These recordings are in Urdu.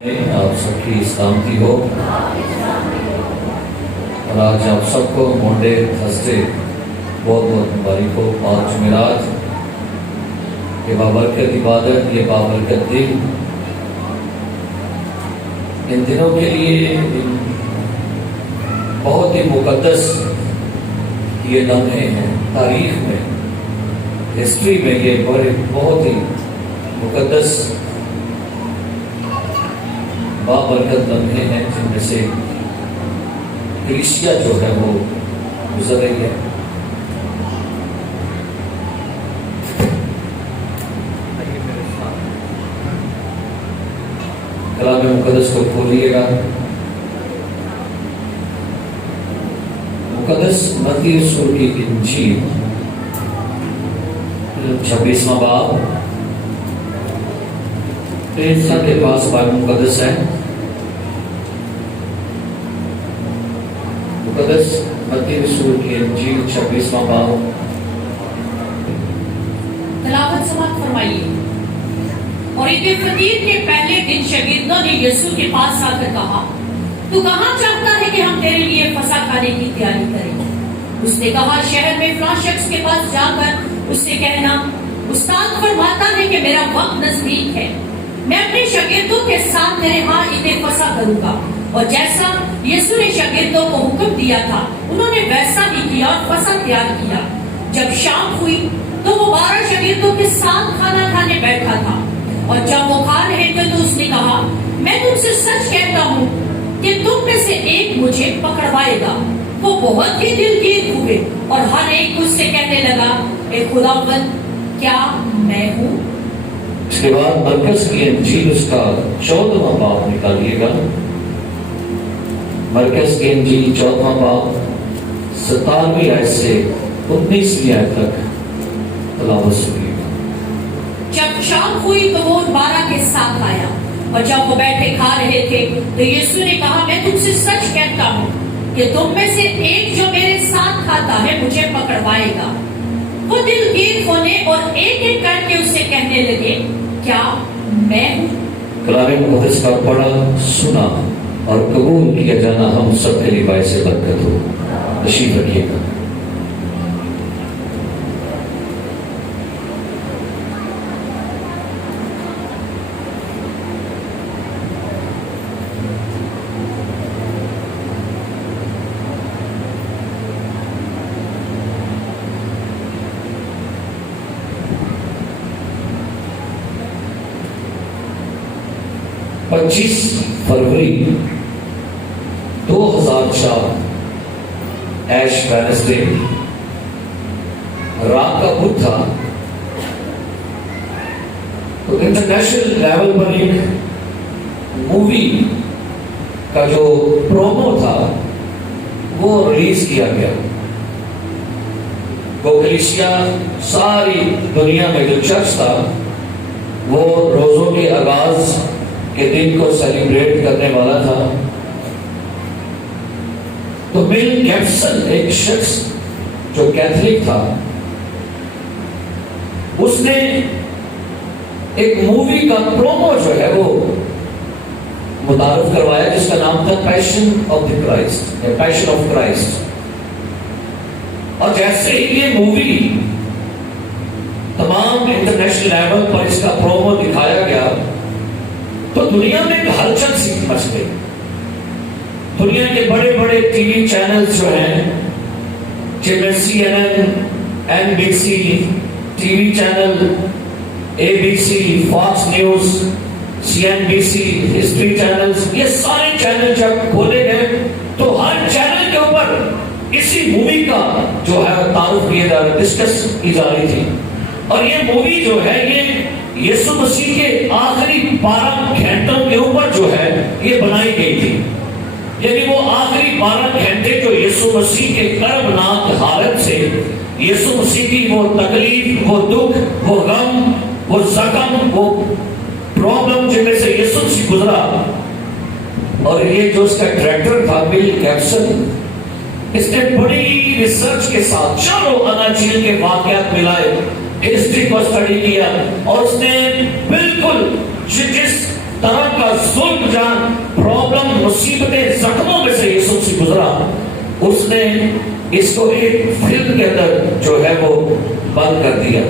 آپ سب کی سلامتی ہو اور آج آپ سب کو مونڈے تھرسڈے بہت بہت مبارک ہو۔ اور جمعرات یہ بابرکت عبادت، یہ بابرکت دن، ان دنوں کے لیے بہت ہی مقدس یہ لمحے ہیں تاریخ میں، ہسٹری میں۔ یہ بہت ہی مقدس بابرکت لمحے ہیں جن میں سے کلیسیا جو ہے وہ گزر رہی ہے۔ کلام مقدس کو کھولیے گا، مقدس متی رسول کی انجیل 26واں باب۔ سب کے پاس بائبل مقدس ہے، مقدس متی رسول کی انجیل 26واں باب۔ تلاوت سماعت فرمائیے۔ اور عید فطیر کے پہلے دن شاگردوں نے یسوع کے پاس آ کر کہا، تو کہاں چاہتا ہے کہ ہم تیرے لیے فسح کھانے کی تیاری کریں؟ اس نے کہا، شہر میں فلاں شخص کے پاس جا کر اس سے کہنا، استاد فرماتا ہے کہ میرا وقت نزدیک ہے، میں اپنے شاگردوں کے ساتھ تیرے ہاں عید فسح کروں گا۔ اور جیسا یسوع نے شاگردوں کو حکم دیا تھا انہوں نے ویسا ہی کیا اور فسح تیار کیا۔ جب شام ہوئی تو وہ 12 شاگردوں کے ساتھ کھانا کھانے بیٹھا تھا، اور جب وہ کھا رہے تھے تو اس نے کہا، میں تم سے سچ کہتا ہوں کہ تم میں سے ایک مجھے پکڑوائے گا۔ وہ بہت ہی دلگیر ہوئے اور ہر ایک اس سے کہنے لگا، اے خداوند، کیا میں ہوں؟ اس کے بعد مرکز کی انجیل اس کا 14واں باب نکالیے گا۔ مرکز کی انجیل 14واں باب 17ویں آیت سے 19ویں آیت تک تلاوت سنیے گا۔ جب شام ہوئی تو وہ 12 کے ساتھ آیا، اور جب وہ بیٹھے کھا رہے تھے تو یسوع نے کہا، میں تم سے سچ کہتا ہوں کہ تم میں سے ایک جو میرے ساتھ کھاتا ہے مجھے پکڑوائے گا۔ وہ دلگیر ہونے اور ایک ایک کر کے اس سے کہنے لگے، کیا میں ہوں؟ کلام مقدس کا پڑھا، سنا اور قبول کیا جانا ہم سب کے لیے باعث برکت ہو۔ تشریف رکھیے گا۔ پچیس فروری 2004 ایش وینسڈے رات کا بدھ تھا، تو انٹرنیشنل لیول پر ایک مووی کا جو پرومو تھا وہ ریلیز کیا گیا۔ وہ کلیسیا ساری دنیا میں جو چرچ تھا وہ روزوں کے آغاز کے دن کو سیلیبریٹ کرنے والا تھا۔ تو مل گیبسن ایک شخص جو کیتھولک تھا، اس نے ایک مووی کا پرومو جو ہے وہ متعارف کروایا جس کا نام تھا passion of the Christ, passion of Christ. اور جیسے ہی یہ مووی تمام انٹرنیشنل لیول پر اس کا پرومو دکھایا گیا تو دنیا میں ایک ہلچل سی مچ گئی۔ دنیا کے بڑے بڑے ٹی وی چینلز جو ہیں، جن میں CNN، NBC T V channel, ABC، Fox news, CNBC history channels, یہ سارے چینل جب کھولے گئے تو ہر چینل کے اوپر اسی مووی کا جو ہے تعارف کیا جا رہا، ڈسکس کی جا رہی تھی۔ اور یہ مووی جو ہے یہ یسوع مسیح کے آخری 12 گھنٹوں کے اوپر جو ہے یہ بنائی گئی تھی، یعنی وہ آخری 12 گھنٹے جو یسوع مسیح کے کربناک حالت سے، یسوع مسیح کی وہ تکلیف، وہ دکھ، وہ غم، وہ زخم، وہ پرابلم جن میں سے یسوع مسیح گزرا۔ اور یہ جو اس کا ڈائریکٹر تھا مل گیبسن، اس نے بڑی ریسرچ کے ساتھ چاروں اناجیل کے واقعات ملائے، ہسٹری کو اسٹڈی کیا، اور اس نے بالکل جس طرح کا ظلم مصیبتیں زخموں میں سے یسوع سے گزرا، اس نے اس کو ایک فلم کے اندر جو ہے وہ بند کر دیا۔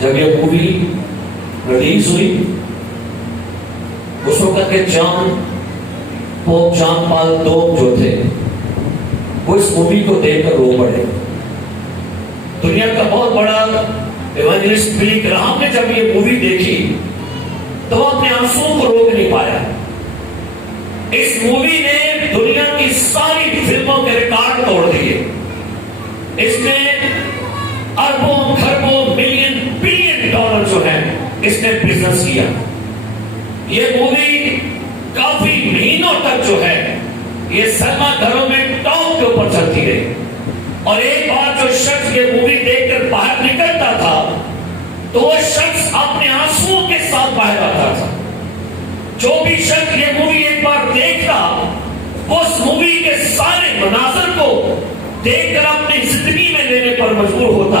جب یہ مووی ریلیز ہوئی، اس وقت کے پوپ جان پال دوم جو تھے، وہ اس مووی کو دیکھ کر رو پڑے۔ دنیا کا بہت بڑا ایوانجلسٹ بلی گراہم نے جب یہ مووی دیکھی تو وہ اپنے آنسوؤں کو روک نہیں پایا۔ اس مووی نے دنیا کی ساری فلموں کے ریکارڈ توڑ دیے۔ اس نے اربوں کھربوں ملین بلین ڈالر جو ہے اس نے بزنس کیا۔ یہ مووی کافی مہینوں تک جو ہے یہ سینما گھروں میں ٹاپ کے اوپر چلتی رہی، اور ایک بار جو شخص یہ مووی دیکھ کر باہر نکلتا تھا تو وہ شخص اپنے آنسوؤں کے ساتھ باہر آتا تھا۔ جو بھی شخص یہ مووی ایک بار دیکھتا وہ اس مووی کے سارے مناظر کو دیکھ کر اپنی زندگی میں لینے پر مجبور ہوتا،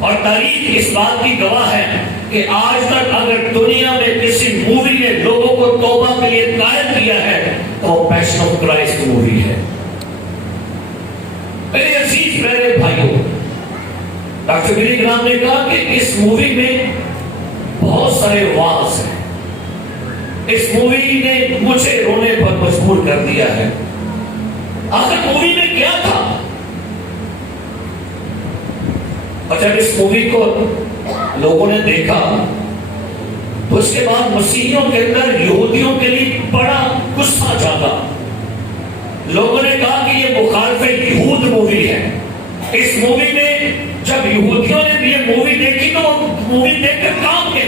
اور تاریخ اس بات کی گواہ ہے کہ آج تک اگر دنیا میں کسی مووی نے لوگوں کو توبہ کے لیے قائل کیا ہے تو وہ پیشن آف کرائسٹ مووی ہے۔ میرے عزیز میرے بھائیوں، ڈاکٹر بلی گراہم نے کہا کہ اس مووی میں بہت سارے واعظ ہیں، اس مووی نے مجھے رونے پر مجبور کر دیا ہے۔ آخر مووی میں کیا تھا؟ اور جب اس مووی کو لوگوں نے دیکھا تو اس کے بعد مسیحیوں کے اندر یہودیوں کے لیے بڑا غصہ جاگا۔ لوگوں نے کہا کہ یہ مخالف یہود مووی ہے۔ اس مووی میں جب یہودیوں نے یہ مووی دیکھی تو وہ مووی دیکھ کر کام کے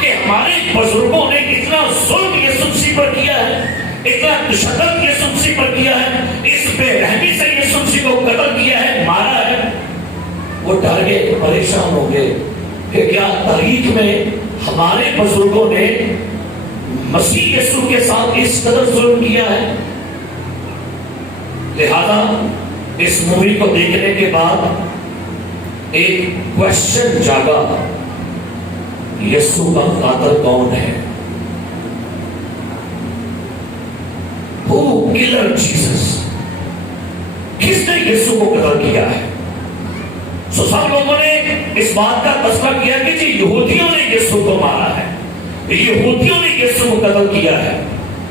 کہ ہمارے بزرگوں نے اتنا ظلم یسوع مسیح پر کیا ہے، اتنا تشدد یسوع مسیح پر کیا ہے، اس بے رحمی سے یسوع مسیح کو قتل کیا ہے، مارا ہے۔ وہ ڈر گئے، پریشان ہو گئے کہ کیا تاریخ میں ہمارے بزرگوں نے مسیح یسوع کے ساتھ اس قدر ظلم کیا ہے؟ لہذا اس مووی کو دیکھنے کے بعد ایک کوشچن جاگا، یسوع کا قاتل کون ہے؟ Who killed Jesus؟ کس نے یسوع کو قتل کیا ہے؟ سب لوگوں نے اس بات کا تذکرہ کیا کہ جی یہودیوں نے یسوع کو مارا ہے، یہودیوں نے یسوع کو قتل کیا ہے۔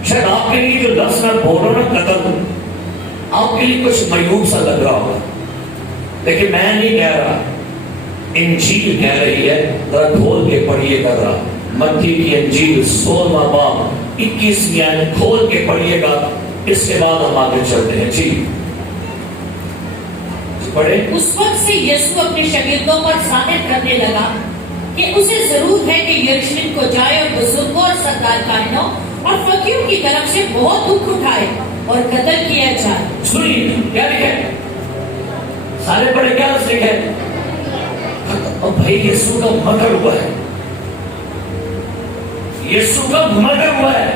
شاید آپ کے لیے جو لفظ میں بول رہا ہوں نا، قتل، آپ کے لیے کچھ معیوب سا لگ رہا ہوگا، لیکن میں نہیں کہہ رہا، انجیل کہہ رہی ہے۔ ذرا کھول کے پڑھیے گا، ذرا متی کی انجیل 16واں باب 21ویں آیت کھول کے پڑھیے گا، اس کے بعد ہم آگے چلتے ہیں۔ جی پڑھے۔ اس وقت سے یسوع اپنے شاگردوں پر ظاہر کرنے لگا کہ اسے ضرور ہے کہ یروشلم کو جائے اور بزرگوں اور سردار کاہنوں اور فقیروں کی طرف سے بہت دکھ اٹھائے اور قتل کیا جائے۔ سنیے کیا لکھے، سارے پڑھے کیا لکھے؟ اور بھائی یسوع کا مرڈر ہوا ہے، یسوع کا مرڈر ہوا ہے۔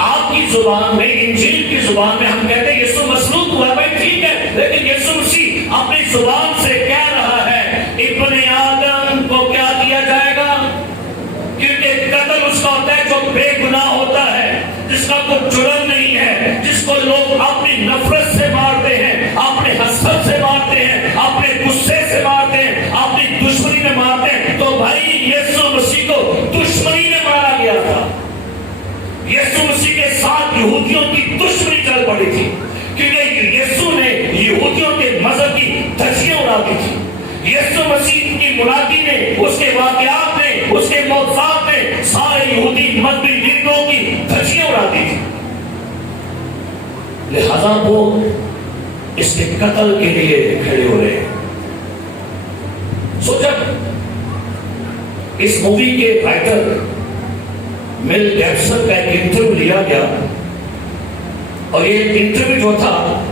آپ کی زبان میں، انجیل کی زبان میں ہم کہتے ہیں یسوع مصلوب ہوا ہے، بھائی ٹھیک ہے، لیکن یسوع مسیح اپنی زبان سے کہہ رہا ہے ابن آدم کو کیا دیا جائے گا؟ کیونکہ قتل اس کا ہوتا ہے جو بے گناہ ہوتا ہے، جس کا کوئی جرم نہیں ہے، جس کو لوگ اپنی نفرت سے مارتے ہیں، اپنے حسد سے مارتے ہیں، اپنے غصے سے مارتے ہیں، اپنی دشمنی میں مارتے ہیں۔ تو بھائی یسوع مسیح کو دشمنی میں مارا گیا تھا۔ یسوع مسیح کے ساتھ یہودیوں کی دشمنی چل پڑی تھی، کیونکہ یسوع نے یہودیوں کے مذہب کی دھجیاں اڑا دی تھی۔ یسوع مسیح کی منادی نے، اس کے واقعات نے، اس کے معجزات نے سارے یہودی مذہبی لیڈروں کی دھجیاں اڑا دی تھی۔ لہذا وہ اس کے قتل کے لیے کھڑے ہو رہے ہیں۔ سو جب اس مووی کے رائٹر میل گیبسن کا ایک انٹرویو لیا گیا، اور یہ انٹرویو جو تھا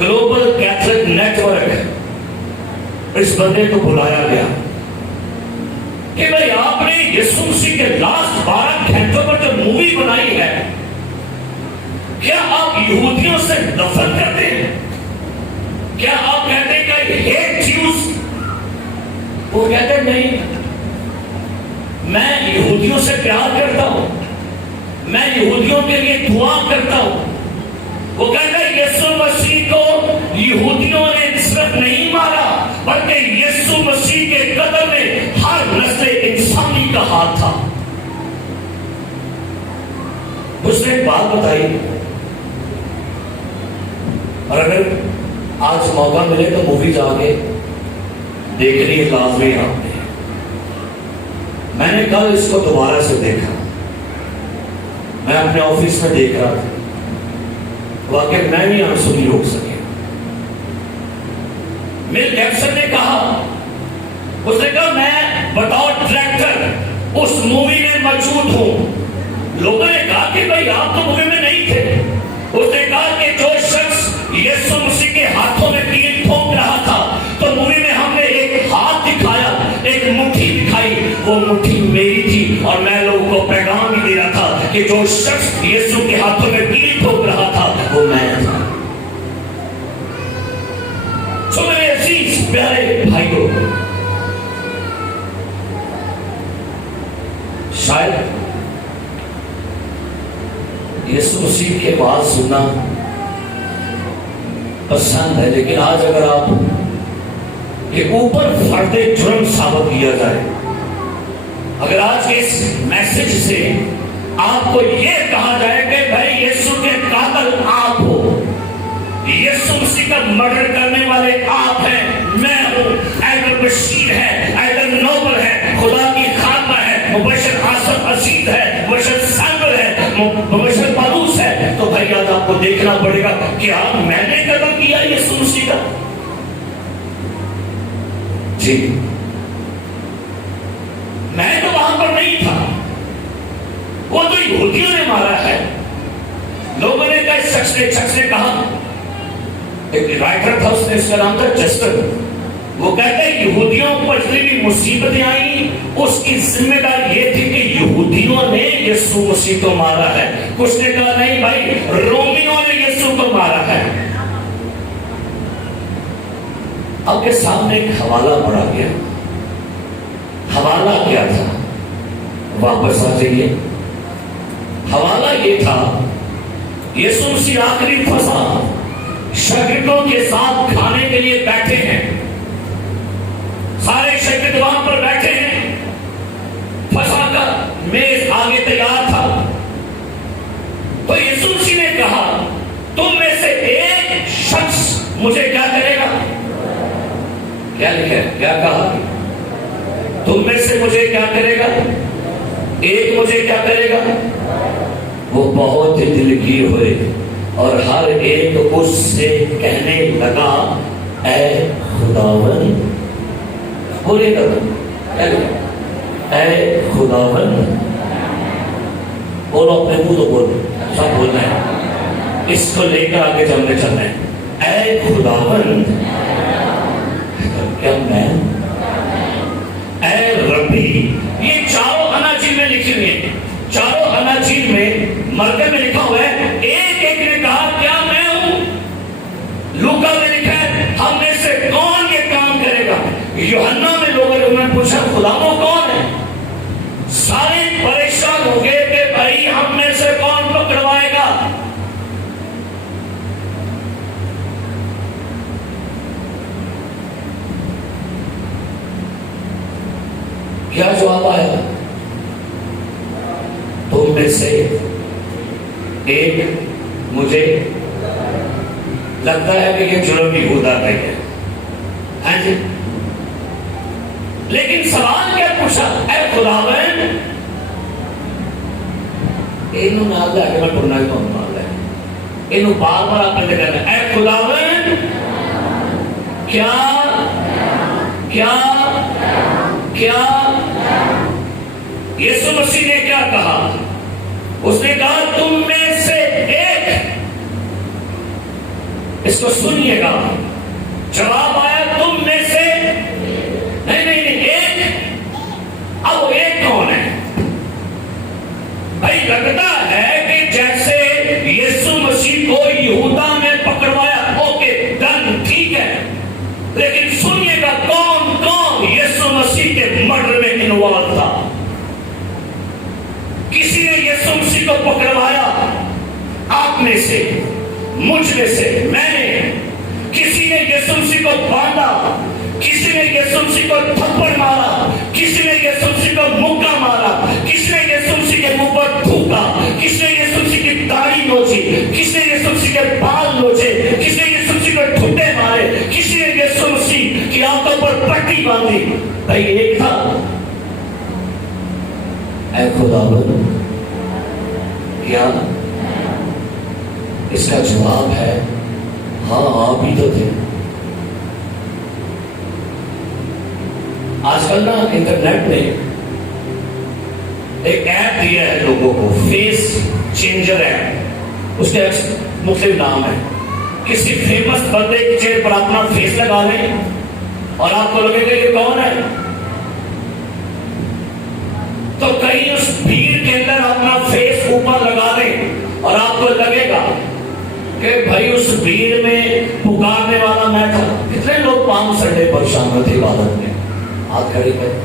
گلوبل کیتھولک نیٹ ورک، اس بندے کو بلایا گیا کہ بھائی آپ نے یسوع مسیح کے لاسٹ 12 گھنٹوں پر جو مووی بنائی ہے، کیا آپ یہودیوں سے نفرت کرتے ہیں؟ کیا آپ کہتے ہیں کہ ہیٹ جیوز؟ وہ کہتے ہیں نہیں، میں یہودیوں سے پیار کرتا ہوں, میں یہودیوں کے لیے دعا کرتا ہوں. وہ کہتا ہے یسوع مسیح کو یہودیوں نے صرف نہیں مارا بلکہ یسوع مسیح کے قدم میں ہر نسل انسانی کا ہاتھ تھا. اس نے ایک بات بتائی, اور اگر آج موقع ملے تو مووی جا کے دیکھنی ہے لازمی آپ نے. میں نے کل اس کو دوبارہ سے دیکھا, میں اپنے آفس میں دیکھ رہا تھا, واقعی میں بھی آنسو نہیں روک سکے. مل گیبسن نے کہا, اس نے کہا میں بطور ڈائریکٹر اس مووی میں موجود ہوں. لوگوں نے کہا کہ بھائی آپ تو مووی میں نہیں تھے. اس نے کہا کہ جو شخص یسوع مسیح کے ہاتھوں میں تیر ٹھوک رہا تھا تو مووی میں ہم نے ایک ہاتھ دکھایا, ایک مٹھی دکھائی, وہ مٹھی میری تھی اور میں لوگوں کو پیغام بھی دے رہا تھا کہ جو شخص یسوع کے ہاتھوں میں تیر ٹھوک رہا تھا وہ میں تھا. سو میرے عزیز پیارے بھائیوں, شاید یسوع مسیح کے بات سننا پسند ہے, لیکن آج اگر آپ کے اوپر فرد جرم ثابت کیا جائے, اگر آج کے اس میسج سے آپ کو یہ کہا جائے کہ بھائی یسوع کے قاتل آپ ہو, یسوع مسیح کا مرڈر کرنے والے آپ ہیں, میں ہوں, ایڈر بشیر ہے, ایڈر نوبل ہے, خدا کی خادمہ ہے, مبشر آصف عزیز ہے, مبشر سامر ہے, مبشر پالوس ہے, تو بھائی آج آپ کو دیکھنا پڑے گا کہ آپ میں نے قتل کیا یسوع مسیح کا. جی میں تو وہاں پر نہیں تھا, وہ تو یہودیوں نے مارا ہے. لوگوں نے کہا, شخص نے کہا, ایک رائٹر تھا, اس کا نام تھا چسٹر, وہ کہتے ہیں یہودیوں پر جتنی بھی مصیبتیں آئیں اس کی ذمہ داری یہ تھی کہ یہودیوں نے یسوع مسیح کو مارا ہے. کچھ نے کہا نہیں بھائی, رومیوں نے یسوع کو مارا ہے. آپ کے سامنے ایک حوالہ پڑا گیا. حوالہ کیا تھا؟ واپس آ جائیے. حوالہ یہ تھا, یسوع مسیح آخری فسا شاگردوں کے ساتھ کھانے کے لیے بیٹھے ہیں. سارے شاگرد وہاں پر بیٹھے ہیں, فسا کا میز آگے تیار تھا. تو یسوع مسیح نے کہا, تم میں سے ایک شخص مجھے کیا کرے گا؟ کیا لکھا, کیا کہا؟ تم میں سے مجھے کیا کرے گا؟ ایک مجھے کیا کرے گا؟ وہ بہت دلگیر ہوئے اور ہر ایک اس سے کہنے لگا, اے خداوند, بولے گا, اے خداوند, بولو اپنے منہ تو بولو, سب بولنا ہے, اس کو لے کر آگے چلنا ہے. اے خداوند, کیا میں, اے ربی. یہ چاروں اناجیل میں لکھی ہوئی ہیں, چاروں اناجیل میں مرکز میں لکھا ہوا ہے, ایک ایک نے کہا کیا میں ہوں. لوکا میں لکھا ہے ہم میں سے کون یہ کام کرے گا. یوحنا میں لوگوں نے پوچھا خدا وہ کون ہے, سارے پریشان ہو گئے کہ بھائی ہم میں سے کون پکڑوائے گا. کیا جواب آیا؟ تم میں سے ایک مجھے لگتا ہے کہ یہ جرم یہودا کا ہے. ہاں جی, لیکن سوال کیا پوچھا, اے خداوند, اینو نال لے کے میں پڑھنا ہی تو نال لے, اینو بار بار آپ نے کہنا, اے خداوند, کیا کیا کیا. یسوع مسیح نے کیا کہا؟ اس نے کہا تم میں سے ایک. اس کو سنیے گا, جواب آیا تم میں سے نہیں ایک. اب وہ ایک کون ہے بھائی؟ لگتا ہے کہ جیسے یسوع مسیح کو یہودا میں پکڑوایا, اوکے ڈن, ٹھیک ہے, لیکن سنیے گا کون کون یسوع مسیح کے مرڈر میں انوالو تھا. کسی نے یسوع مسیح کو پکڑوایا آپ میں سے، مجھ میں سے، میں نے، کسی نے یسوع مسیح کو باندھا، کسی نے یسوع مسیح کو تھپڑ مارا، کسی نے یسوع مسیح کو مکہ مارا، کسی نے یسوع مسیح کے منہ پر تھوکا، کسی نے یسوع مسیح کی داڑھی نوچی، کسی نے یسوع مسیح کے بال نوچے، کسی نے یسوع مسیح کو ٹھٹے مارے، کسی نے یسوع مسیح کی آنکھوں پر پٹی باندھی۔ بھائی ایک تھا، اے خداوند کیا؟ اس کا جواب ہے ہاں آپ ہی تو تھے۔ آج کل نا انٹرنیٹ نے ایک ایپ دیا ہے لوگوں کو، فیس چینجر ایپ، اس کے مختلف نام ہے۔ کسی فیمس بندے کے چہرے پر اپنا فیس لگا لیں اور آپ کو لگے گا یہ کون ہے، تو کہیں اس بھیڑ کے اندر اپنا فیس اوپر لگا لیں اور آپ کو لگے گا کہ بھائی اس بھیڑ میں پکارنے والا میں تھا۔ کتنے لوگ پام سنڈے پر شامل تھے عبادت میں، ہاتھ کھڑے کر،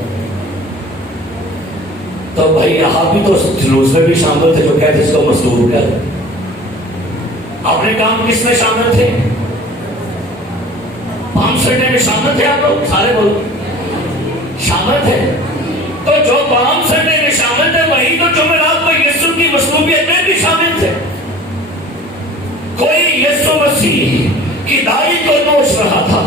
تو بھائی آپ بھی تو جلوس میں بھی شامل تھے جو کہتے اس کو مزدور کر، اپنے کام کس میں شامل تھے؟ پام سنڈے میں شامل تھے آپ لوگ سارے بولو، شامل تھے۔ تو جو پام سنڈے میں شامل تھے وہی تو جمعرات کو یسوع کی مصلوبیت میں بھی شامل تھے۔ کوئی یسوع مسیح کی داڑھی کو نوچ رہا تھا،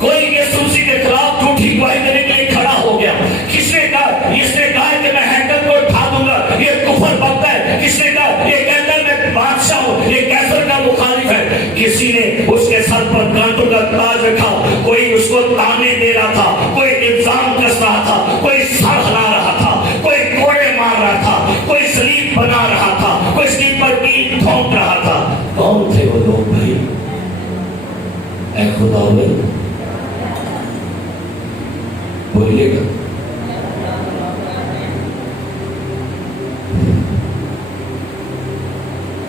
کوئی یسوع مسیح کے خلاف جھوٹی گواہی دینے کے لیے کھڑا ہو گیا۔ کس نے کہا کہ میں ہیکل کو اٹھا دوں گا، یہ کفر بکتا ہے۔ کس نے کہا یہ کہتا ہے میں بادشاہ ہوں، یہ کیسر کا مخالف ہے۔ کسی نے اس کے سر پر کانٹوں کا تاج رکھا، کوئی اس کو تانے دے رہا تھا، کوئی الزام کس رہا تھا، کوئی سر ہلا رہا تھا، کوئی کوڑے مار رہا تھا، کوئی صلیب بنا رہا تھا، کوئی صلیب پر اینٹ ٹھونک رہا تھا۔ کون تھے وہ لوگ بھائی؟ اے خداوند بولیے گا،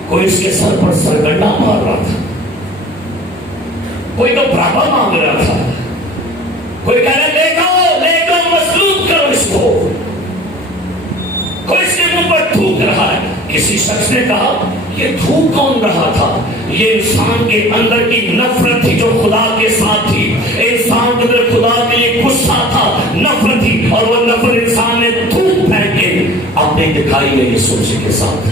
کوئی اس کے سر پر سرگنڈا مار رہا تھا، کوئی تو برابر مانگ رہا تھا، کوئی کہہ رہا لے جاؤ مصلوب کرو اس کو، کوئی اس کے منہ پر تھوک رہا ہے۔ کسی شخص نے کہا یہ تھوک کون رہا تھا؟ یہ انسان کے اندر کی نفرت تھی جو خدا کے ساتھ تھی۔ انسان کے اندر خدا کے لیے غصہ تھا، نفرت تھی، اور وہ نفرت انسان نے تھوک پھینک کے اپنے دکھائی ہے یسوع مسیح کے ساتھ۔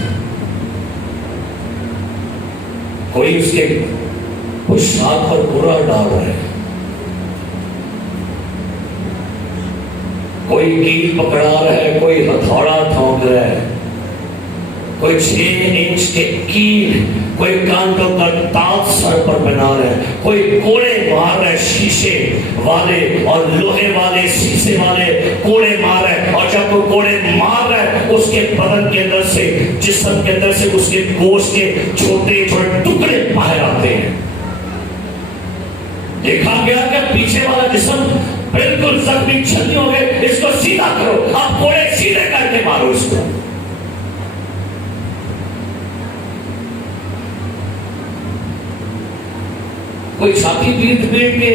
کوئی اس کے پوشاک پر برا ڈال رہا ہے، کوئی کیل پکڑا رہا ہے، کوئی ہتھوڑا ٹھونک رہا ہے، کوئی 6 انچ کے کیل، کوئی کانٹوں کا تاج سر پر بنا رہا ہے، کوئی کوڑے مار رہا ہے، شیشے والے اور لوہے والے شیشے والے کوڑے مار رہا ہے۔ اور جب وہ کوڑے مار رہا ہے اس کے بدن کے اندر سے، جسم کے اندر سے اس کے گوشت کے چھوٹے چھوٹے ٹکڑے باہر آتے ہیں۔ دیکھا گیا کہ پیچھے والا جسم بالکل زخمی چھلنی ہو گئے، اس کو سیدھا کرو، اب کوڑے سیدھے کر کے مارو اس کو۔ کوئی چھاتی پیٹ پیٹ کے،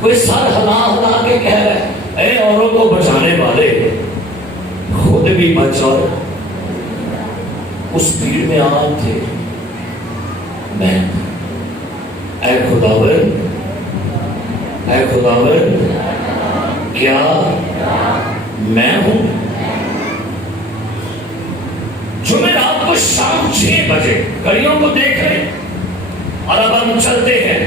کوئی سر ہلا ہلا کے کہہ رہا ہے اے اوروں کو بچانے والے خود بھی بچ، اور اس بھیڑ میں آپ تھے۔ میں اے خداوند کیا میں ہوں؟ جمعرات کو شام 6 بجے گھڑیوں کو دیکھ رہے ہیں اور اب ہم چلتے ہیں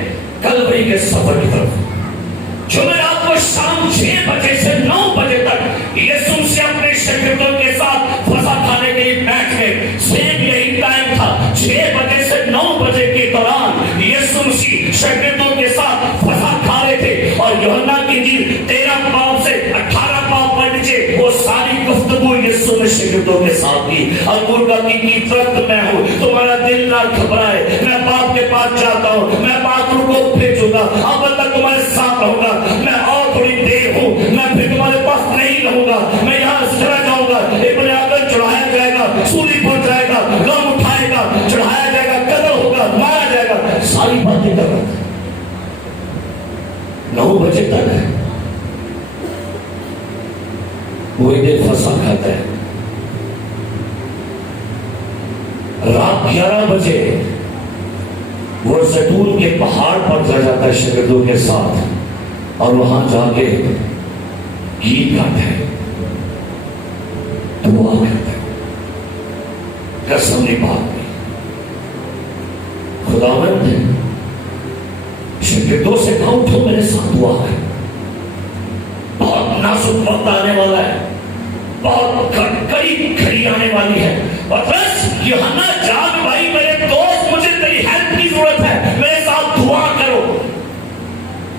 کلوری کے سفر کی طرف۔ جمعرات کو شام 6 بجے سے 9 بجے تک یسوع سے اپنے شاگردوں کے ساتھ فسح کھانے کے لیے بیٹھ گئے۔ سیم یہی ٹائم تھا، 6 بجے سے 9 بجے کے دوران یسوع مسیح شاگردوں کے ساتھ فسح کھا رہے تھے۔ اور یوحنا کی انجیل 13 باب سے 18 باب پر نیچے وہ ساری گفتگو یسوع نے شاگردوں کے ساتھ کی۔ انگور کا کی درخت میں ہوں، تمہارا دل نہ گھبرائے، میں باپ کے پاس جاتا ہوں، میں باتوں کو بھیجوں گا، اب تک تمہارے ساتھ رہوں گا، میں اور تھوڑی دیر ہوں، میں پھر تمہارے پاس نہیں رہوں گا، میں یہاں سے چلا جاؤں گا، ابن آدم چڑھایا جائے گا، سولی پر جائے گا، غم اٹھائے گا، چڑھایا جائے گا، قتل ہوگا، مارا جائے گا، ساری باتیں کر رہا تھا۔ 9 بجے تک وہی دیر فسح کھاتا ہے، رات 11 بجے وہ زیتون کے پہاڑ پر چڑھ جاتا ہے شاگردوں کے ساتھ اور وہاں جا کے گیت گاتا ہے، دعا کرتا ہے۔ قسم نہیں بات میں خداوند شاگردوں سے کہا اٹھو میرے ساتھ دعا کر، بہت نازک وقت آنے والا ہے، بہت کڑی گھڑی آنے والی ہے۔ پترس، یوحنا، جاگ بھائی، میرے دوست، مجھے تیری ہیلپ کی ضرورت ہے، میرے ساتھ دعا کرو۔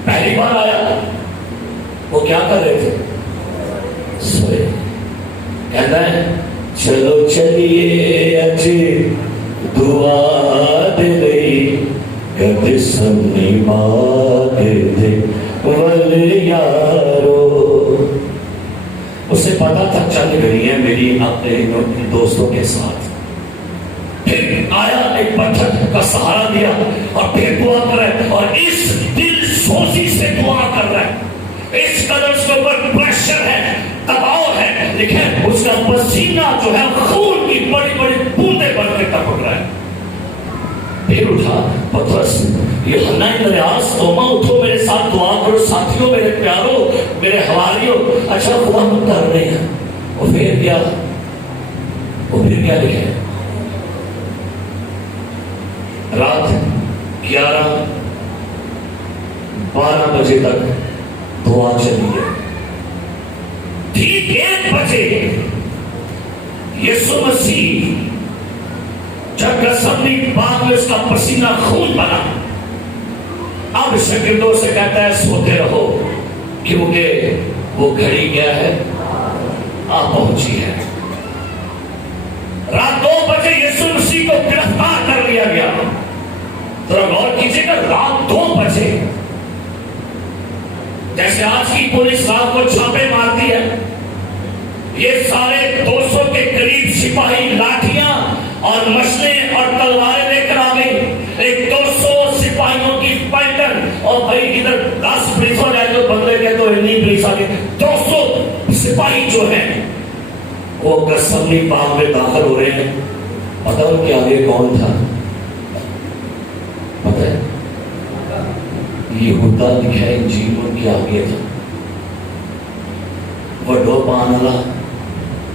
پہلی بار آیا وہ کیا کر رہے تھے؟ سوئے۔ کہتا ہے چلو چلیے اچھی دعا دے گئی کدے سمنی ماں دے ول یارو۔ اسے پتا تھا چل گئی ہے میری اپنے دوستوں کے ساتھ۔ پھر آیا، ایک پتھر کا سہارا دیا اور پھر دعا کر رہا ہے، اور اس دل سوزی سے دعا کر رہا ہے۔ اس قدر اس کے اوپر پریشر ہے، دباؤ ہے، لیکن اس کا پسینہ جو ہے خون کی بڑی بڑی بوندیں بن کے ٹپک رہا ہے۔ پھر اٹھا پترس، یوحنا اندریاس، توما، اٹھو میرے ساتھ دعا کرو، ساتھیوں، میرے پیاروں، میرے حواریوں۔ اچھا خدا ہم کر رہے ہیں۔ اور پھر کیا لکھے؟ رات 11-12 بجے تک دعا چلی ہے۔ ٹھیک 1 بجے یسوع مسیح جب گثسمنی باغ میں اس کا پسینہ خون بنا، اب شاگردوں سے کہتا ہے سوتے رہو، کیونکہ وہ گھڑی کیا ہے؟ آ پہنچی ہے۔ رات 2 بجے یسوع مسیح کو گرفتار کر لیا گیا۔ ذرا غور کیجیے کہ رات 2 بجے، جیسے آج کی پولیس رات کو چھاپے مارتی ہے، یہ سارے 200 کے قریب سپاہی لاٹھیاں اور مشلیں اور تلواریں لے کر آ گئی۔ ایک 200 سپاہیوں کی فائٹر، اور بھائی ادھر 10 پولیس ہو جائے تو بندے کے تو نہیں پولیس آ گئی، 200 سپاہی جو ہیں وہ گثسمنی باغ میں داخل ہو رہے ہیں۔ پتہ ان کے آگے کون تھا؟ پتہ ہے؟ یہودا لکھا ہے انجیل ان کے آگے تھا، وڈو پان والا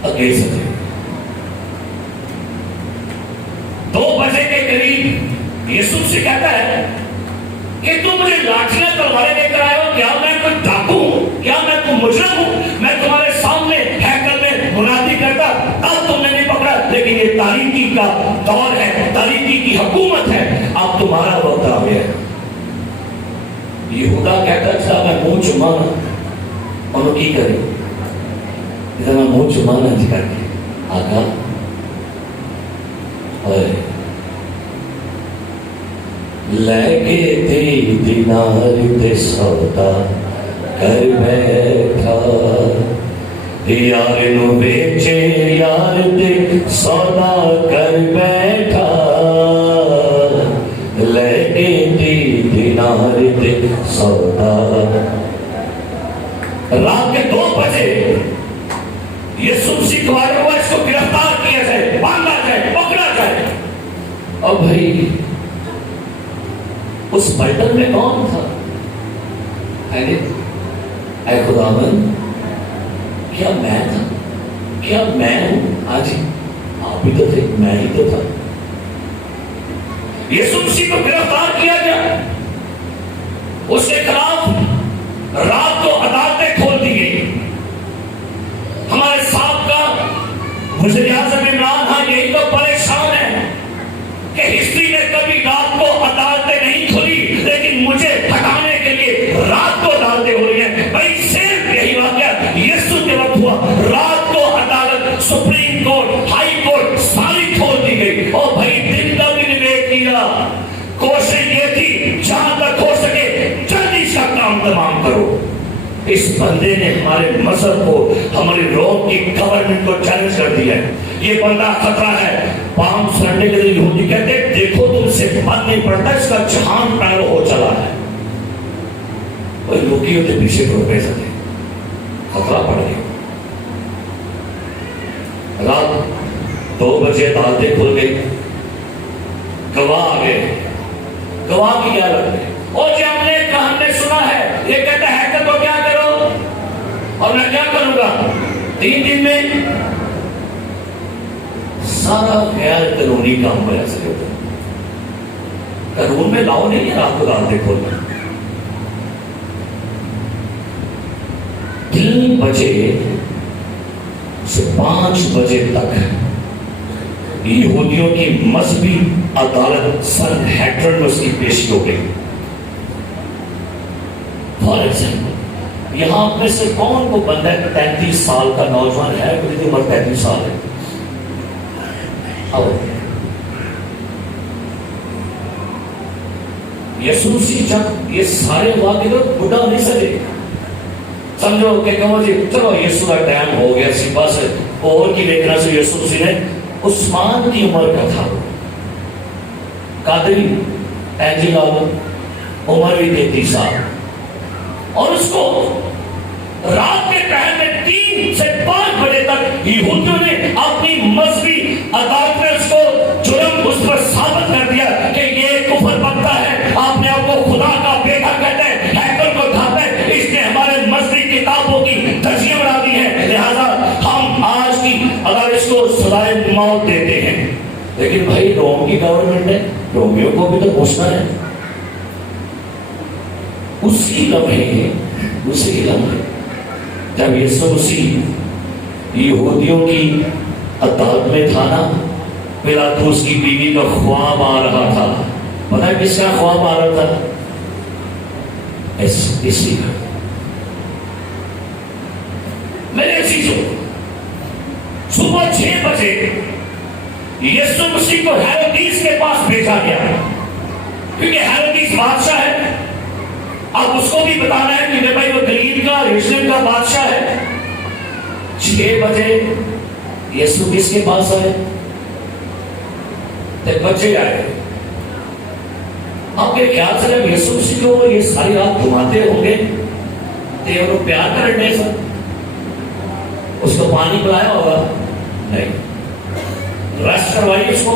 اگے سے تھے۔ 2 بجے کے قریب یسوع سے کہتا ہے کہ تم مجھے لاٹھیاں تلواریں لے کر آئے ہو، کیا میں کوئی ڈاکو ہوں؟ کیا میں کوئی مجرم ہوں؟ میں تمہارے سامنے ہیکل میں منادی کرتا، اب تم نے نہیں پکڑا، لیکن یہ تاریکی کا دور ہے، تاریکی کی حکومت ہے، اب تمہارا وقت آ گیا ہے۔ یہودا کہتا تھا میں منہ چمانا، انہوں کی کرے اتنا منہ چمانا جی کر کے آگا لے کے تیری دینار تے سودا کر بیٹھا، یار نو بیچے یار تے سودا کر بیٹھا، لے کے تیری دینار تے سودا۔ رات کے 2 بجے یسوع مسیح کو آیا ہوا، اس کو گرفتار کیا جائے، باندھا جائے، پکڑا جائے۔ اور بھائی اس بنڈل میں کون تھا؟ اے خداوند، کیا میں تھا؟ کیا میں ہوں؟ آج آپ بھی تو تھے، میں ہی تو تھا۔ یسوع مسیح کو گرفتار کیا گیا، اس کے خلاف رات کو عدالتیں کھول دی گئی۔ ہمارے سابقہ وزیر اعظم عمران خان یہی تو پریشان ہے کہ ہسٹری میں کبھی رات کو عدالتیں نہیں کھلی، لیکن مجھے ہٹانے کے لیے رات کو عدالتیں ہو رہی ہیں۔ بھائی صرف یہی واقعہ یسوع کے وقت ہوا، رات کو عدالت، سپریم کورٹ، ہائی کورٹ ساری کھول دی گئی، اور بھائی دن کا بھی نبیڑ دیا۔ کوشش یہ تھی جہاں تک ہو سکے جلدی اس کا کام تمام کرو۔ اس بندے نے ہمارے مذہب کو، ہماری روم کی گورنمنٹ کو چیلنج کر دیا ہے۔ یہ بندہ خطرہ ہے۔ پام سنڈے کے دن یہودی کہتے ہیں دیکھو تم سے بات نہیں پڑتا، اس کا جہان پیرو ہو چلا ہے۔ وہ لوکی ہوتے پیچھے پروفیسر تھے، خطرہ پڑ گیا۔ رات 2 بجے عدالتیں کھل گئی، گواہ آ گئے. گواہ کی کیا لگتے ہیں؟ اور جو ہم نے سنا ہے، یہ کہتا ہے کہ تو کیا کرو، اور میں کیا کروں گا 3 دن میں. سارا غیر قانونی کام پر ایسے ہوتا ہے. قانون میں لاؤ نہیں ہے، آپ کو رات دیکھو 3 بجے سے 5 بجے تک یہودیوں کی مذہبی عدالت سن ہیڈرن میں اس کی پیشی ہو گئی. فار ایگزامپل یہاں میں سے کون کو بندہ 33 سال کا نوجوان ہے، میری عمر 33 سال ہے. یسوع مسیح جب یہ سارے واقعے بڑھا نہیں سکے، سمجھو کہ کہو جی چلو یسوع کا ٹائم ہو گیا، سی بس اور کی دیکھنا سے یسوع مسیح نے عثمان کی عمر کا تھا، قادری اینجلا عمر بھی 33 سال، اور اس کو رات کے ٹائم میں 3 سے 5 بجے تک یہودیوں نے اپنی مذہبی عدالت میں اس کو جرم اس پر ثابت کر دیا کہ یہ کفر بکتا ہے، آپ نے آپ کو خدا کا بیٹا کہتے ہیں، ہیکل کو کھاتا ہے، اس نے ہمارے مذہبی کتابوں کی تجزیہ بنا دی ہے، لہذا ہم آج کی اگر اس کو سزائے موت دیتے ہیں. لیکن بھائی روم کی گورنمنٹ ہے، رومیوں کو بھی تو پوچھنا ہے. اسی لمحے جب یسوع مسیح یہودیوں کی عدالت میں تھا نا، پیلاطس کی بیوی کا خواب آ رہا تھا. پتہ ہے کس کا خواب آ رہا تھا؟ اسی کا. میرے چیزوں صبح 6 بجے یسوع مسیح کو ہیرودیس کے پاس بھیجا گیا، کیونکہ ہیرودیس بادشاہ ہے. اب اس کو بھی بتانا ہے کہ بھائی وہ گلیل کا یروشلم کا بادشاہ ہے. 6 بجے یسوع کس کے پاس آئے؟ بچے آئے. آپ کے خیال سے جب یسوع مسیح کو یہ ساری رات گھماتے ہوں گے تو انہوں پیار کرنے سے اس کو پانی پلایا ہوگا؟ نہیں. رش کروائی اس کو؟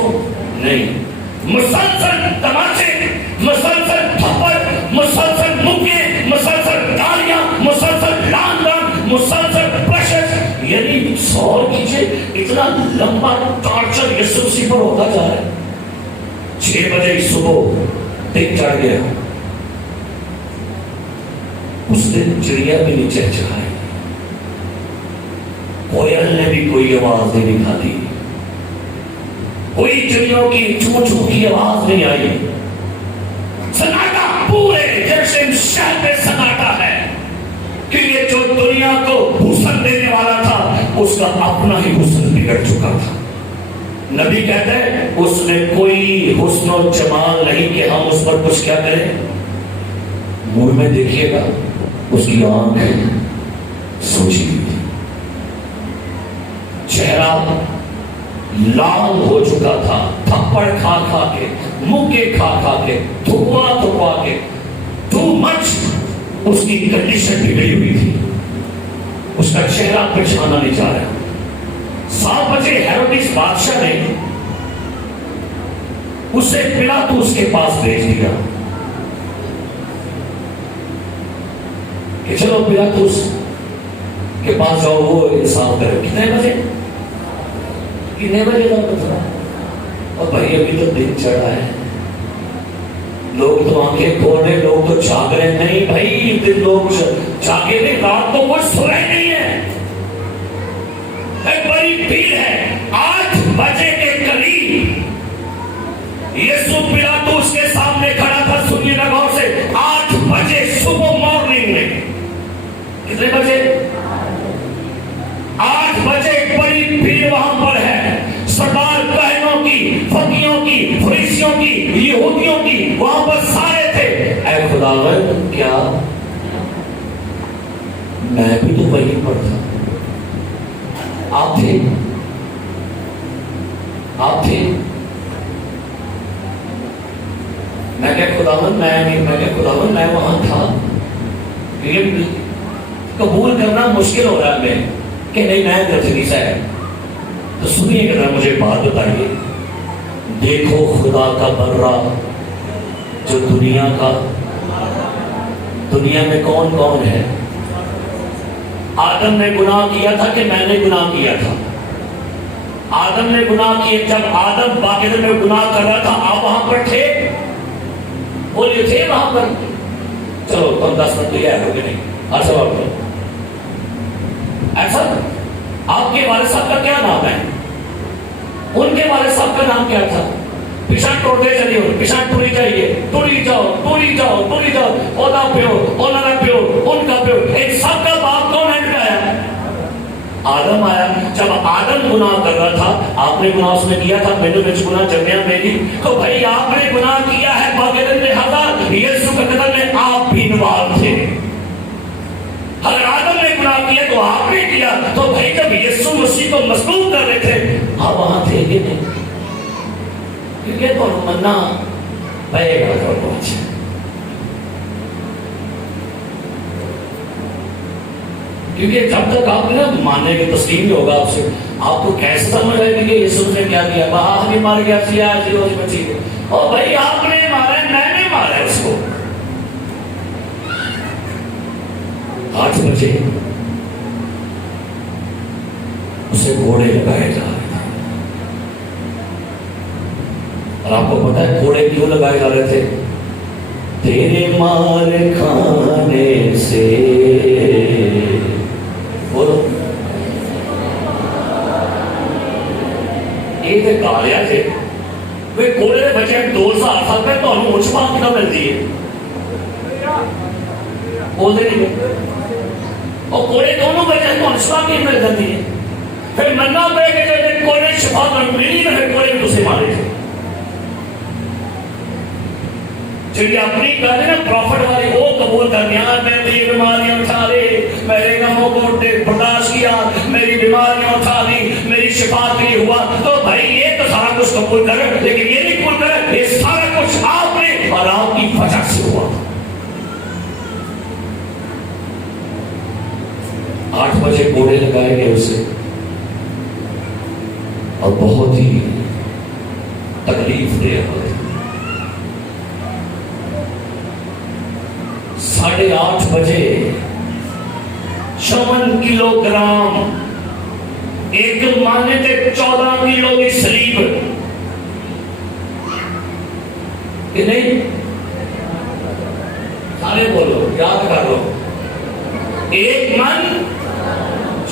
نہیں. مسلسل تماچے، مسلسل تھپڑ، مسلسل مکے، مسلسل گالیاں، مسلسل لان، مسلسل پریشر، یعنی سور کیجئے اتنا لمبا ٹارچر یسوع مسیح پر ہوتا جا رہا ہے. 6 بجے صبح دن چڑھ گیا. اس دن چڑیا بھی نہیں چہچہائی، کوئل نے بھی کوئی آواز نہیں نکالی، کوئی چڑیوں کی چوں چوں کی آواز نہیں آئی. سناٹا پورے یروشلم شہر میں سناٹا ہے، کیونکہ جو دنیا کو حسن دینے والا تھا اس کا اپنا ہی حسن بگڑ چکا تھا. نبی کہتے ہیں اس نے کوئی حسن و جمال نہیں کہ ہم اس پر کچھ کیا کریں. منہ میں دیکھیے گا اس کی آنکھ سوچی ہوئی تھی، چہرہ لال ہو چکا تھا، تھپڑ کھا کھا کے، مکے کھا کھا کے، تھکوا کے، ٹو مچ اس کی کنڈیشن بگڑی ہوئی تھی. اس کا چہرہ پہچانا نہیں جا رہا. 7 بجے ہیرودیس بادشاہ نے اسے پیلاطس کے پاس بھیج دیا کہ چلو پیلاطس کے پاس جاؤ، وہ انصاف کرے. کتنے بجے تھا؟ اور بھائی ابھی تو دن چڑھا ہے، لوگ تو آنکھیں کھول رہے، لوگ تو جاگ رہے. نہیں بھائی، لوگ جاگے نہیں، رات کو کوئی سو رہے نہیں ہے، ایک بڑی بھیڑ ہے. 8 بجے کے قریب یسوع پیلاطس کے سامنے کھڑا تھا. سنیے گا غور سے، 8 بجے صبح مارننگ میں. کتنے بجے؟ 8 بجے. ایک بڑی بھیڑ وہاں پر ہے، سردار کہنوں کی، فقیوں کی، فریسیوں کی، یہودیوں کی، وہاں پر سارے تھے. اے خداوند، کیا میں بھی تو وہیں پر تھا؟ آپ تھے؟ میں کہ خداوند میں وہاں تھا. یہ قبول کرنا مشکل ہو رہا ہے میں کہ نہیں، میں درجنی سے ہے. تو سنیے کہ مجھے بات بتائیے، دیکھو خدا کا برا جو دنیا میں کون کون ہے؟ آدم نے گناہ کیا تھا کہ میں نے گناہ کیا تھا؟ آدم نے گناہ کیا. جب آدم باقاعدہ میں گناہ کر رہا تھا آپ وہاں پر تھے؟ بولیے تھے وہاں پر؟ چلو تم 10 منٹ تو یہ ہے کہ نہیں؟ ایسا بات ایسا آپ کے والد صاحب کا کیا نام ہے؟ ان کے والد صاحب کا نام کیا تھا؟ پیشان ٹوٹے چلیے پیشان ٹوری چاہیے ٹوری جاؤ اونا پیو اونا نہ پیو ان کا پیو. ایک سب کا باپ کون ہے آیا؟ آدم آیا. جب آدم گناہ کر رہا تھا آپ نے گناہ اس میں کیا تھا میں نے گناہ جمیا میری تو بھائی آپ نے گناہ کیا ہے باقاعدہ لہذا یسوع کے قتل میں آپ بھی انوالو تھے. اگر آدم نے گناہ کیا تو آپ نے کیا تو بھائی جب یسوع مسیح کو مصلوب کر رہے تھے آپ وہاں تھے کہ نہیں؟ کیونکہ تو مننا پائے گا تو پہنچ. کیونکہ جب تک آپ نے ماننے کی تسلیم نہیں ہوگا آپ سے آپ کو کیسے سمجھ آئے گی کہ یسوع نے کیا کیا؟ باہر بھی مار گیا سیا جیوز بچی گئے اور بھائی آپ نے مارا ہے میں نے مارا ہے اس کو. 8 بجے اسے گھوڑے لگائے جا رہے تھے اور آپ کو پتا ہے گھوڑے کیوں لگائے جا رہے تھے؟ تیرے مار کھانے سے بولو یہ گالیا تھے وہ گھوڑے کے بچے 2000 سال پہ تو مجھ پاک کتنا ملتی ہے بولتے نہیں اور کوڑے دونوں بچے تو شفا کی مل جاتی ہے. پھر مننا پڑے کہ جب کوڑے شفا کر ملی نہ پھر کوڑے اسے مارے تھے. چلیے اپنی کہتے نا پروفٹ والی وہ قبول کرنی میں یہ بیماریاں اٹھا لی میرے غموں کو برداشت کیا میری بیماریاں اٹھا لی میری شفا کے لیے ہوا تو بھائی یہ تو سارا کچھ قبول کرے لیکن یہ نہیں قبول کرے یہ سارا کچھ آپ نے اور آپ کی وجہ سے ہوا. 8 بجے گھوڑے لگائے گئے اسے اور بہت ہی تکلیف دے رہا تھا. 8:30 بجے 54 کلو گرام ایک مانے تھے 14 کلو کی سلیب کہ نہیں سارے بولو یاد کر لو ایک من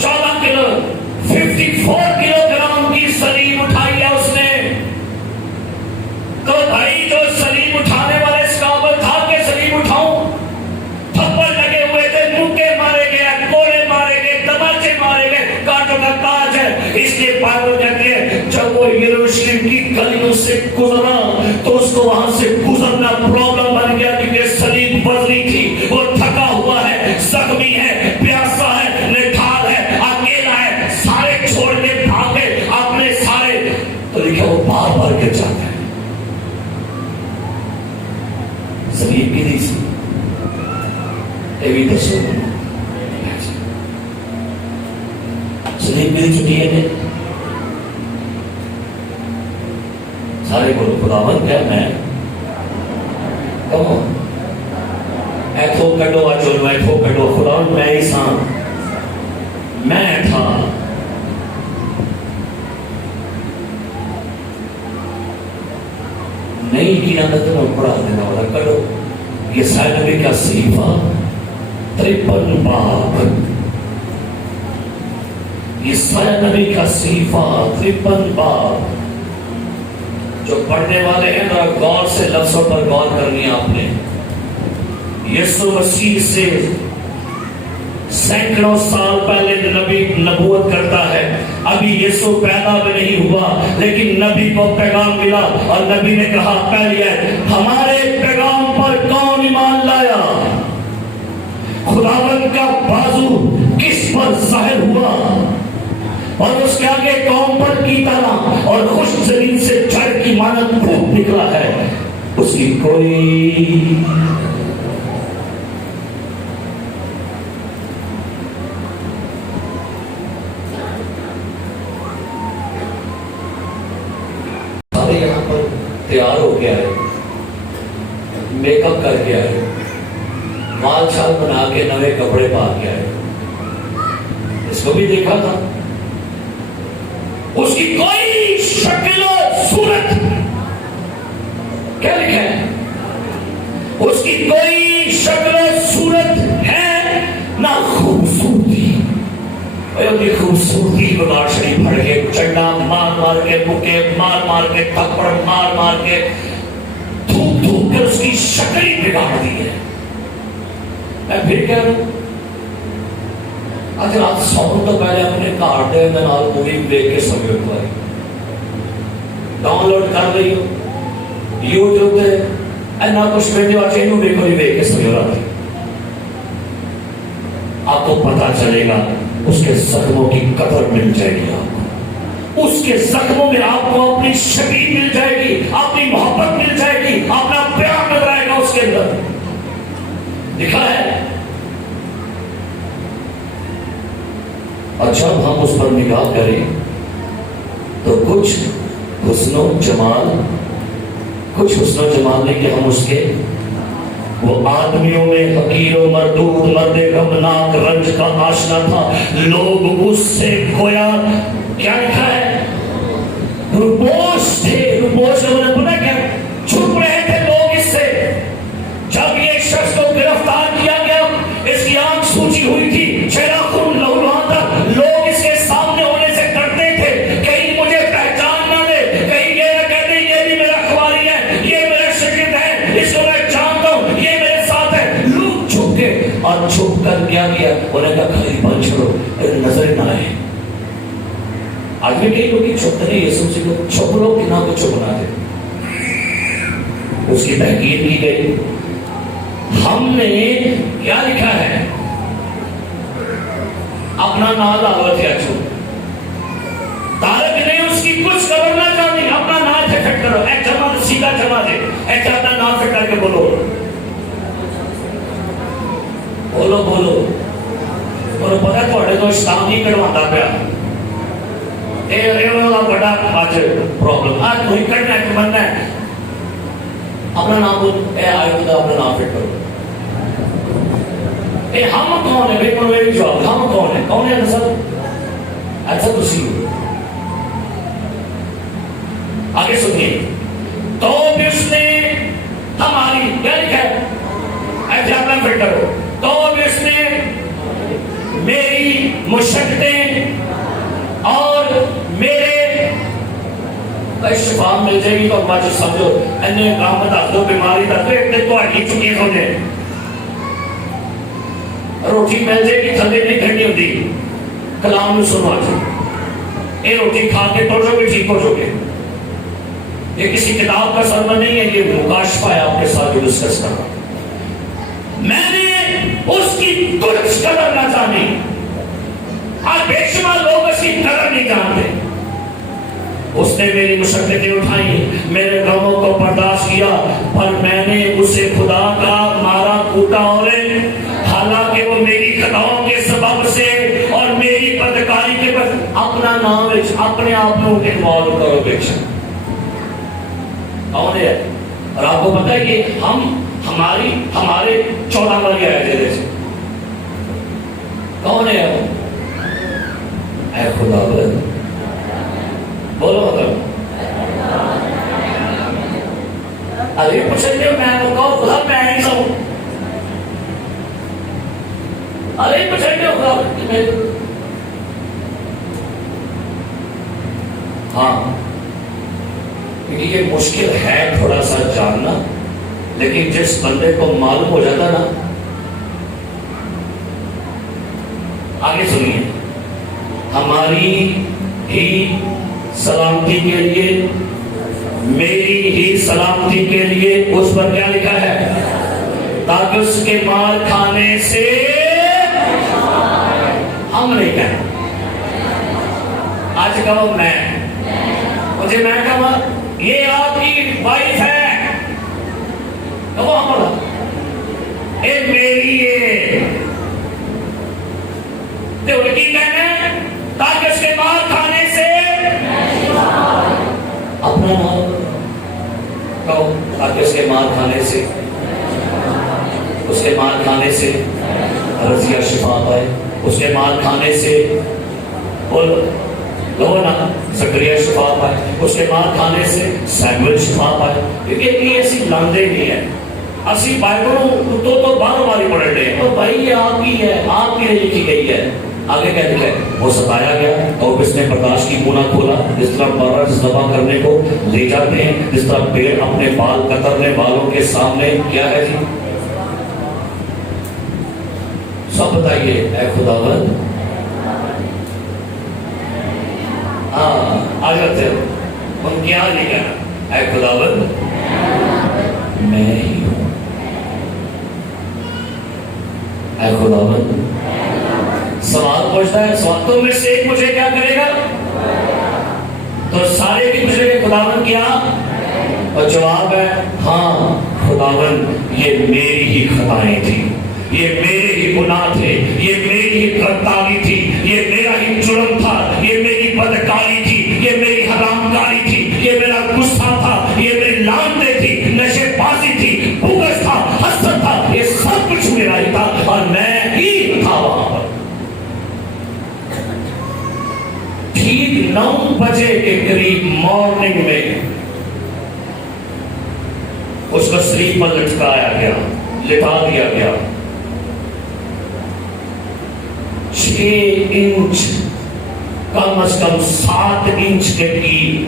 14 کلو 54 کلو گرام کی سلیب اٹھائی ہے اس نے. تو بھائی جو سلیب اٹھانے والے اس قابل تھا کہ سلیب اٹھاؤں تھپڑ لگے ہوئے تھے موکے مارے گئے کوڑے مارے گئے تماچے مارے گئے کانٹوں کا تاج ہے. اس لیے بائبل کہتے ہیں جب وہ یروشلم کی گلیوں سے گزرا تو اس کو وہاں سے گزرنا پرابلم بن گیا کیونکہ سلیب وزنی تھی وہ تھکا ہوا ہے زخمی ہے پیاسا ہے نٹھال ہے اکیلا ہے سارے چھوڑ کے بھاگے اپنے سارے تو دیکھیں وہ بار بار گر جاتا ہے. سلیب کی دی سی ایوی دسو سلیب مل چکی ہے سارے بولو خداوند کیا میں کہو ایتھو کڈو اچولو ایتھو کڈو خداوند میں ہی سان میں تھا نہیں کیا تو پڑھا دینا والا کڈو. یہ سائن نبی کا صحیفہ 53 باب یہ سائن نبی کا صحیفہ 53 باب جو پڑھنے والے ہیں ذرا غور سے لفظوں پر غور کرنی آپ نے. یسوع مسیح سے سینکڑوں سال پہلے نبی نبوت کرتا ہے. ابھی یسوع پیدا بھی نہیں ہوا لیکن نبی کو پیغام ملا اور نبی نے کہا پہلے ہمارے پیغام پر کون ایمان لایا؟ خداوند کا بازو کس پر ظاہر ہوا اور اس کے آگے قوم پر کی طرح اور خشک زمین سے جڑ کی مانند پھوٹ نکلا ہے اس کی کوئی سارے یہاں پر تیار ہو کے آئے, میک اپ کر کے آئے, مال چھال بنا کے نئے کپڑے پا کے آئے. اس کو بھی دیکھا تھا, اس کی کوئی شکل و صورت, کیا لکھا ہے, اس کی کوئی شکل و صورت ہے نہ خوبصورتی. خوبصورتی کو ناشری پڑھ کے چنڈا مار مار کے بکے مار مار کے تھپڑ مار مار کے دھوپ دھوپ کے اس کی شکل ہی بگاڑ دی ہے. میں پھر کہہ رہا ہوں, آج رات سونے تو پہلے اپنے کارڈ دے نال مووی دیکھ کے سمجھ پائے, ڈاؤن لوڈ کر رہی ہو یوٹیوب پہ, اینا کچھ میں جو آج انہوں دیکھو دیکھ کے سمجھ رہا تھی. آپ کو پتا چلے گا, اس کے زخموں کی قدر مل جائے گی آپ کو, اس کے زخموں میں آپ کو اپنی شبیہ مل جائے گی, اپنی محبت مل جائے گی, اپنا پیار نظر آئے گا اس کے اندر. لکھا ہے, اور جب ہم اس پر نگاہ کریں تو کچھ حسن و جمال نہیں کہ ہم اس کے وہ آدمیوں میں حقیر و مردود مرد غمناک رنج کا آشنا تھا. لوگ اس سے گویا کیا لکھا ہے, ربوش تھے. ربوش نے بنا کیا, چھپ رہے تھے لوگ اس سے. جب یہ شخص کو گرفتار کیا گیا, اس کی آنکھ سوچی ہوئی تھی, چہرہ خون لہو لہان تھا. لوگ اس کے سامنے ہونے سے ڈرتے تھے, کہیں مجھے پہچان نہ لے, کہیں یہ نہ کہتے یہ بھی میرا خواری ہے, یہ میرا شاگرد ہے, اس کو میں جانتا ہوں, یہ میرے ساتھ ہے. لوگ چھپ کے, اور چھپ کر کیا کیا, انہیں کہا کھڑی بند چھوڑو, نظر نہ آئے. آج بھی کئی لوگ چھپتے نہیں, یہ سمجھ کو چھپ لو کہ نہ کو چھپنا دے. اس کی تحقیق کی گئی. ہم نے کیا لکھا ہے, اپنا نام لاوت ہے اچھو تارک نے اس کی کچھ قبر نہ جانی, اپنا نام سے فٹ کرو, ایک جمع سیدھا جمع دے, ایک اپنا نام فٹ کر کے بولو بولو بولو. اور پتا تھوڑے تو اسلام نہیں کرواتا پیا, یہ والا بڑا آج پرابلم, آج کوئی کرنا ہے بننا ہے. اپنا نام بول, اے آئے خدا اپنا نام فٹ کرو. اے ہم کون ہے بھائی, کو میری جواب, ہم کون ہے, کون ہے سر, ایسا تو سی ہو. آگے سنیے, تو بھی اس نے ہماری کیا لکھا ہے, ایسے اپنا فٹ کرو. تو بھی اس نے میری مشقتیں اور میرے شفا مل جائے گی. تو بات سمجھو, انہیں کام بتا دو, بیماری کا پیٹ نے تو ہٹی چکی ہے, سمجھے روٹی مل جائے گی, تھلے نہیں ٹھنڈی ہوتی. کلام میں سنو, آج یہ روٹی کھا کے تو جو بھی ٹھیک ہو جو گے. یہ کسی کتاب کا سرمن نہیں ہے, یہ مکاشفہ ہے آپ کے ساتھ جو ڈسکس کر رہا ہوں. میں نے اس کی کچھ قدر نہ جانی, اور بے شمار لوگ اس کی قدر نہیں جانتے. اس نے میری مشقتیں اٹھائیں, میرے غموں کو برداشت کیا, پر میں نے اسے خدا کا مارا کوٹا, اور حالانکہ وہ میری خطاؤں کے سبب سے اور میری بدکاری کے بعد اپنا نام اپنے آپ میں انوالو کرو. بیشک کون ہے, اور آپ کو پتا ہے کہ ہمارے 14 والی آئے تھے, کون ہے وہ, اے خدا بولو مطلب. ارے پوچھتے ہو, میں وہ کہو خدا میں نہیں سو, ارے پوچھتے ہو خدا. ہاں یہ مشکل ہے تھوڑا سا جاننا, لیکن جس بندے کو معلوم ہو جاتا نا. آگے سنیے, ہماری ہی سلامتی کے لیے, میری ہی سلامتی کے لیے اس پر کیا لکھا ہے, تاکہ اس کے مال کھانے سے ہم نہیں کہنا. آج کہو میں, مجھے میں کہا یہ آپ کی وائف ہے, کہو ہمارا, اے میری ہے, تو ان کی کہنا تاکہ اس کے مال کھانے سے اپنا نام کہو تاکہ اس کے مار کھانے سے رضیہ شفا پائے، اس کے مار کھانے سے زکریا شفا پائے، اس کے مار کھانے سے سیموئل شفا پائے. کیونکہ یہ ایسی لاندے نہیں ہے، اسی بائبلوں تو بار بار پڑھ رہے ہیں، تو بھائی یہ آپ کی ہے، آپ کی لکھی گئی ہے. آگے کہتے ہیں وہ ستایا گیا اور اس نے برداشت کی منہ نہ کھولا. جس طرح برس ذبح کرنے کو لے جاتے ہیں، جس طرح پیڑ اپنے بال کترنے والوں کے سامنے کیا ہے جی سب بتائیے اے خداوند. آ جاتے ہم کیا نہیں کہنا، اے خداوند میں ہی ہوں، اے خداوند. سوال پوچھتا ہے، سوال تو میں سے ایک مجھے کیا کرے گا؟ تو سارے بھی پوچھے گے خداوند کیا؟ اور جواب ہے ہاں خداوند یہ میری ہی خطائیں تھی، یہ میرے ہی گناہ تھے، یہ میری ہی بدکاری تھی، یہ میرا ہی جرم تھا، یہ میری بدکاری تھی، یہ میری حرام کاری تھی، یہ میرا غصہ تھا، یہ میری لعنتیں تھی، نشے بازی تھی، بغض تھا، حسد تھا، یہ سب کچھ میرا ہی تھا اور میں ہی تھا وہاں پر. ٹھیک 9 بجے کے قریب مارننگ میں اس کو سلیپ پر لٹکایا گیا، لٹا دیا گیا. 6 انچ کم از کم 7 انچ کے کی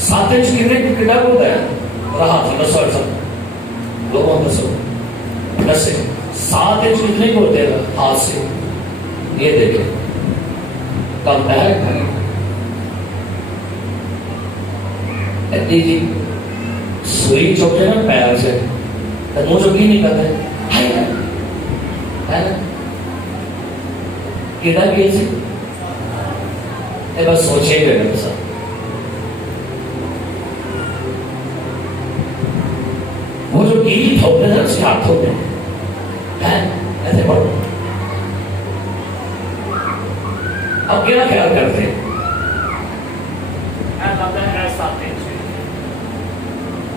7 انچ کتنا ہوتا ہے رہا تھا بس اور سب لوگوں کا سب 7 انچ کتنے کو ہوتے ہیں ہاتھ سے. یہ دیکھیں کم ہے سوئی چوکے نا پیر سے منہ چوکی نہیں کرتے ہے نا کدھر گئی سی بس سوچے گئے نا سر. وہ جو گیلی تھوپنے تھا اس کے ہاتھوں میں ایسے پڑھو. اب کیا خیال کرتے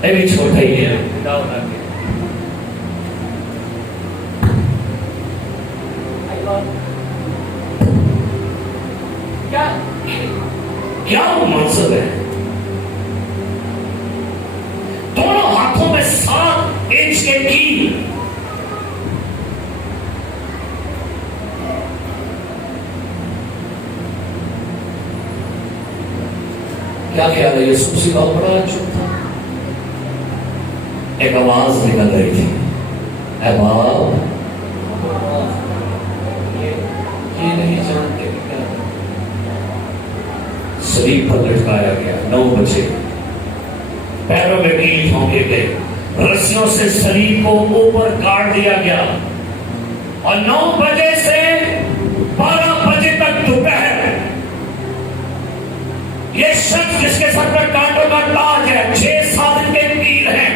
ابھی چھوٹا ہی ہے کیا وہ منصب ہے؟ دونوں ہاتھوں میں 7 انچ کے کی. کیا خیال ہے یسوع مسیح بہت بڑا چپ تھا. ایک آواز نکل رہی تھی، اے باپ یہ نہیں جانتے کیا. سلیب پر لٹکایا گیا. 9 بجے پیروں میں کیل ٹھونکے گئے، رسیوں سے سلیب کو اوپر کاٹ دیا گیا اور 9 بجے سے 12 بجے تک دوپہر یہ شخص جس کے سر پر کانٹوں کا تاج ہے، 6 کے تیر ہیں،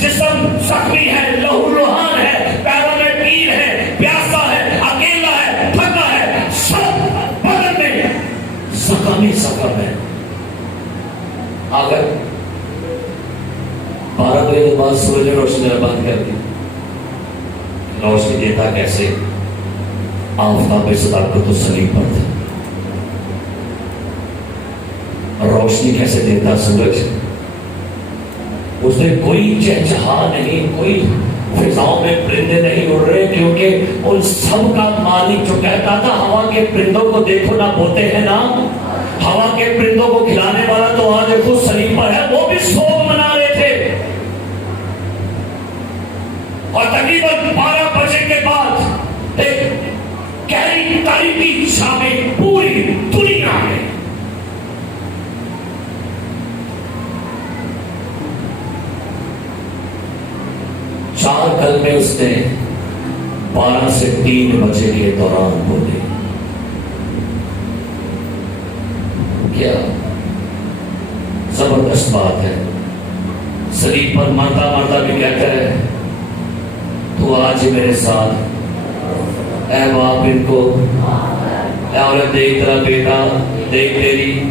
جسم زخمی ہے، لہو لہان ہے، پیروں میں تیر ہے، پیاسا ہے، اکیلا ہے، تھکا ہے، سب بدن میں زخم ہے. اگر 12 بجے کے بعد سورج نے روشنی بند کر دی. روشنی دیتا کیسے؟ آفتاب صداقت تو سلیب پر تھا. روشنی کیسے دیتا سورج؟ اس نے کوئی چہچہا نہیں، کوئی فضاؤں میں پرندے نہیں اڑ رہے، کیونکہ ان سب کا مالک جو کہتا تھا ہوا کے پرندوں کو دیکھو نہ بوتے ہیں نا، ہوا کے پرندوں کو کھلانے والا تو آج خود سلیب پر ہے، وہ بھی سوگ منا رہے تھے. اور تقریباً 12 بجے کے بعد ایک گہری تاریکی چھائی پوری دنیا میں. چار کلمے اس نے 12 سے 3 بجے کے دوران بولے. کیا زبردست بات ہے. سلیب پر مرتا مرتا بھی کہتا ہے تو آج میرے ساتھ، اے باپ ان کو، اے عورت دیکھ تیرا بیٹا، دیکھ تیری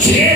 6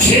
6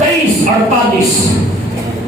23:48।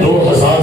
2000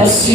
80